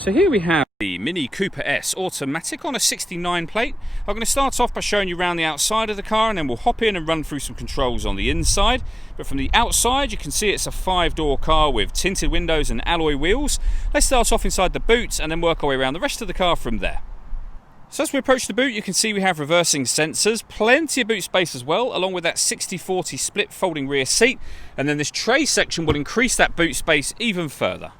So here we have the Mini Cooper S automatic on a 69 plate. I'm going to start off by showing you around the outside of the car, and then we'll hop in and run through some controls on the inside. But from the outside you can see it's a 5-door car with tinted windows and alloy wheels. Let's start off inside the boot and then work our way around the rest of the car from there. So as we approach the boot, you can see we have reversing sensors, plenty of boot space as well, along with that 60/40 split folding rear seat, and then this tray section will increase that boot space even further.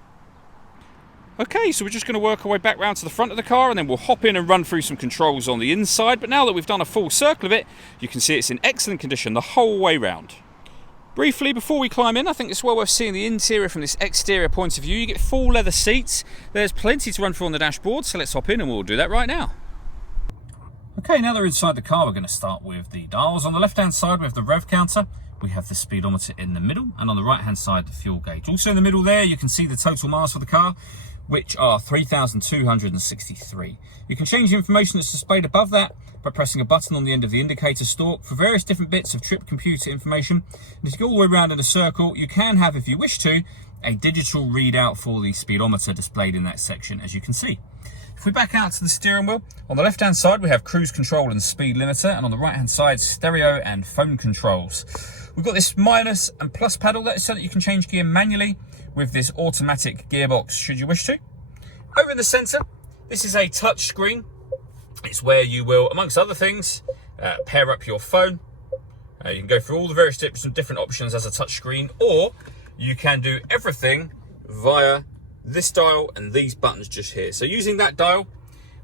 Okay, so we're just going to work our way back round to the front of the car, and then we'll hop in and run through some controls on the inside. But now that we've done a full circle of it, you can see it's in excellent condition the whole way round. Briefly, before we climb in, I think it's well worth seeing the interior from this exterior point of view. You get full leather seats. There's plenty to run through on the dashboard, so let's hop in and we'll do that right now. Okay, now that we're inside the car, we're going to start with the dials. On the left-hand side, we have the rev counter. We have the speedometer in the middle, and on the right-hand side, the fuel gauge. Also in the middle there, you can see the total miles for the car, which are 3,263. You can change the information that's displayed above that by pressing a button on the end of the indicator stalk for various different bits of trip computer information. And if you go all the way around in a circle, you can have, if you wish to, a digital readout for the speedometer displayed in that section, as you can see. If we back out to the steering wheel, on the left-hand side we have cruise control and speed limiter, and on the right-hand side stereo and phone controls. We've got this minus and plus paddle, that is so that you can change gear manually with this automatic gearbox should you wish to. Over in the centre, this is a touch screen. It's where you will, amongst other things, pair up your phone. You can go through all the various different options as a touch screen, or you can do everything via this dial and these buttons just here. So using that dial,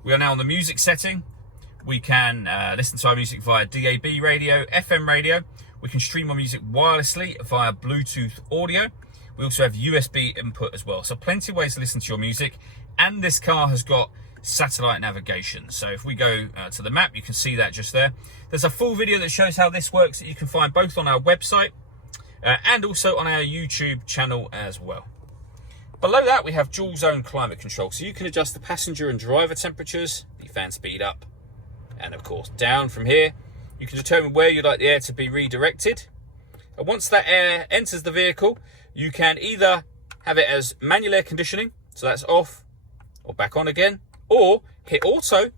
we are now on the music setting. We can listen to our music via DAB radio, FM radio. We can stream our music wirelessly via Bluetooth audio. We also have USB input as well. So plenty of ways to listen to your music. And this car has got satellite navigation. So if we go to the map, you can see that just there. There's a full video that shows how this works that you can find both on our website and also on our YouTube channel as well. Below that, we have dual zone climate control. So you can adjust the passenger and driver temperatures, the fan speed up, and of course down from here. You can determine where you'd like the air to be redirected. And once that air enters the vehicle, you can either have it as manual air conditioning, so that's off or back on again, or hit auto.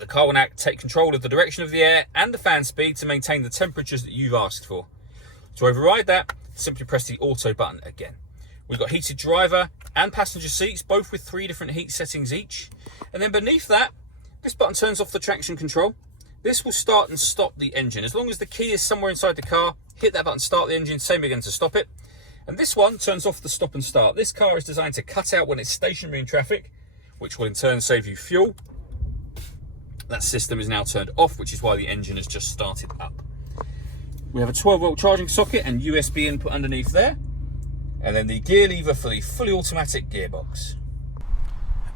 The car will now take control of the direction of the air and the fan speed to maintain the temperatures that you've asked for. To override that, simply press the auto button again. We've got heated driver and passenger seats, both with 3 different heat settings each. And then beneath that, this button turns off the traction control. This will start and stop the engine. As long as the key is somewhere inside the car, hit that button, start the engine, same again to stop it. And this one turns off the stop and start. This car is designed to cut out when it's stationary in traffic, which will in turn save you fuel. That system is now turned off, which is why the engine has just started up. We have a 12-volt charging socket and USB input underneath there. And then the gear lever for the fully automatic gearbox.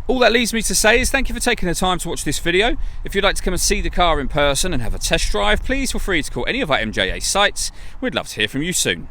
All that leaves me to say is thank you for taking the time to watch this video. If you'd like to come and see the car in person and have a test drive, please feel free to call any of our MJA sites. We'd love to hear from you soon.